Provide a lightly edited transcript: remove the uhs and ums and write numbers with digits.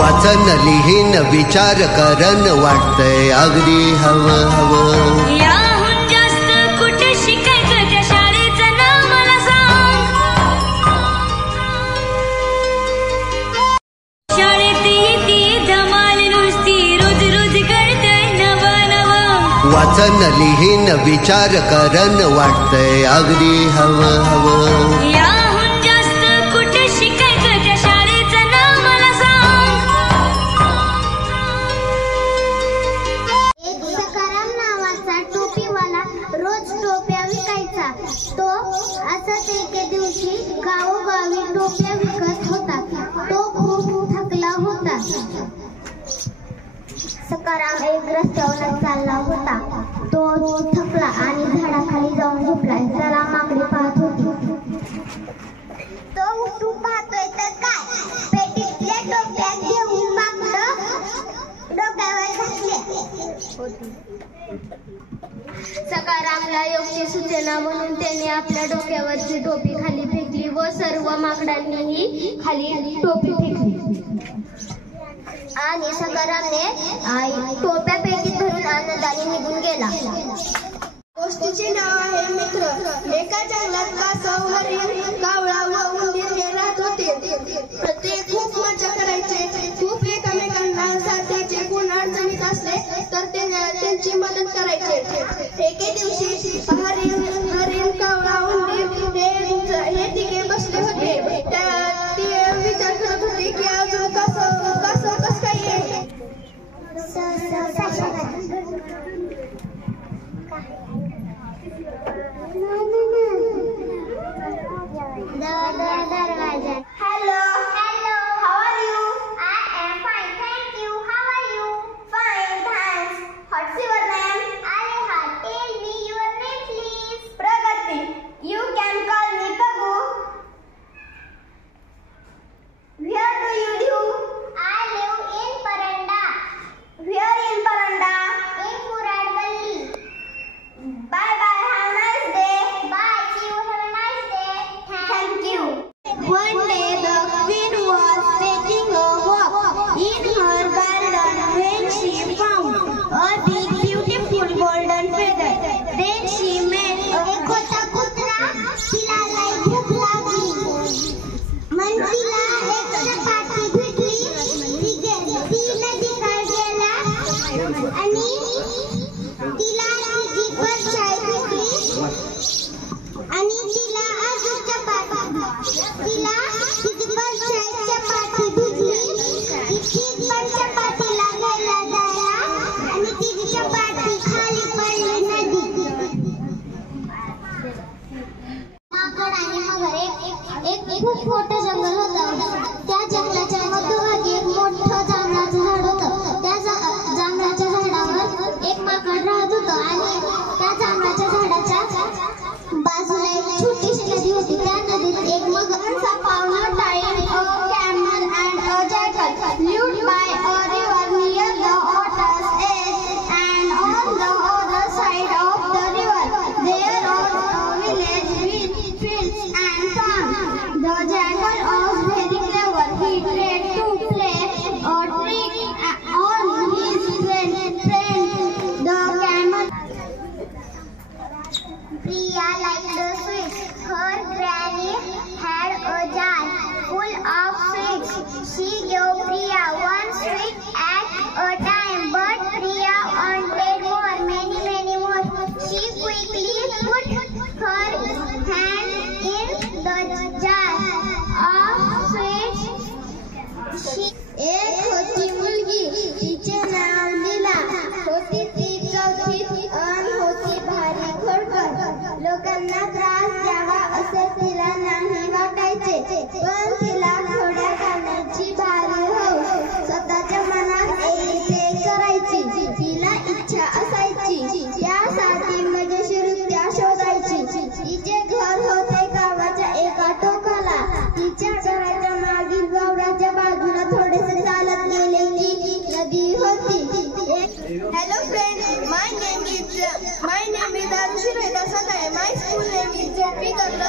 वाचन लिहीन विचार करन वाटतंय अगदी हवं हवं. याहून जास्त कुठे शिकायचं त्या शाळेचं नाव मला सांग. शाळेत येते धमाल नुसती रोज रोज कळतंय नवं नवं. वाचन लिहीन विचार करन वाटतंय अगदी हवं हवं. याहून जास्त कुठे शिकायचं त्या शाळेचं नाव मला सांग. एक सकाराम नावाचा टोपीवाला रोज टोप्या विकायचा. तो असंच एके दिवशी गावोगावी टोप्या विकत होता. तो खूप थकला होता. सकाराम एक रस्त्यावर चालला होता. तो थकला आणि झाडाखाली जाऊन झोपला. त्याला माकडे पाहत होती. तो उठून पाहतोय तर काय, पेटीतल्या टोप्या घेऊन माकडं डोक्यावर घातले. सकारामला योग्य सूचना म्हणून त्याने आपल्या डोक्यावरची टोपी खाली फेकली व सर्व माकडांनीही खाली टोपी फेकली. आणि सकारामने टोप्या पेटीत भरून आनंदाने निघून गेला. गोष्टीचे नाव आहे मित्र. एका जंगलात कासव, हरिण, कावळा व उंदीर हे राहत होते. ते खूप मजा करायचे. खूप एकमेकांना साथीचे गुण अडचणीत असले तर ते त्यांची मदत करायचे. एके दिवशी हरिण, कावळा, उंदीर हे तिघे बसले होते. ते विचार करत होते की अजून कासव कस काय आहे. Hello, how are you? I am fine, thank you. How are you? Fine, thanks. What's your name? Aleha. Tell me your name, please. Pragati. You can call me Pagu. Where do you live? I live in Paranda. Where in Paranda? In Murad Galli. Bye bye. Have a nice day. Bye. See you. Have a nice day. Thank you. One day the queen was taking a walk in her garden when she found a big beautiful golden feather. Then she met एक होता कुत्रा. तिला लई भूक लागली. मग तिला एक चपाती भेटली. ती नदीकडे गेला आणि तिला तिची परछाई भेटली आणि तिला अजून तिला तिची परछाई चपाती भेटली. तिची पण चपातीला गेला जायला आणि तिची चपाती खाली पडली नदीत. माकड आणि मगर एक खूप मोठं जंगल होतं. त्या जंगलाच्या मध्यभागी एक मोठं जांभळाचं झाड होतं. त्या जांभळाच्या झाडावर एक माकड राहत होतं आणि त्या जांभळाच्या झाडाच्या बाजूला एक छोटीशी नदी होती. त्या नदीत एक मगरचा पावला time a camel and a jackal lived by a river near the water's edge, and on the other side of the river there was a village with fields and farms. The jackal was very clever. He tried to play a trick on his friend the camel. Priya liked the sweets. Her granny had a jar full of sweets. She gave Priya one sweet at a time, but Priya wanted more, many more. She quickly put her hand in the jar of sweets. एक होती मुलगी. तिचे नाव लीला. होती ती चौथीत आणि होती भारी खोडकर. लोकांना त्रास द्यावा असे तिला नाही वाटायचे, पण तिला खोड्या खाण्याची भारी हौस. स्वतःच्या मनात येईल ते करायची. तिला इच्छा असायची त्यासाठी मजेशीररित्या शोधायची. तिचे घर होते गावाच्या एका टोकाला. तिच्या घराच्या मागील गावराच्या बाजूला थोडेसे चालत गेलेली नदी होती. Hello friends, my name is Arushi Vedasakaya. My school name is Jyoti Gandha.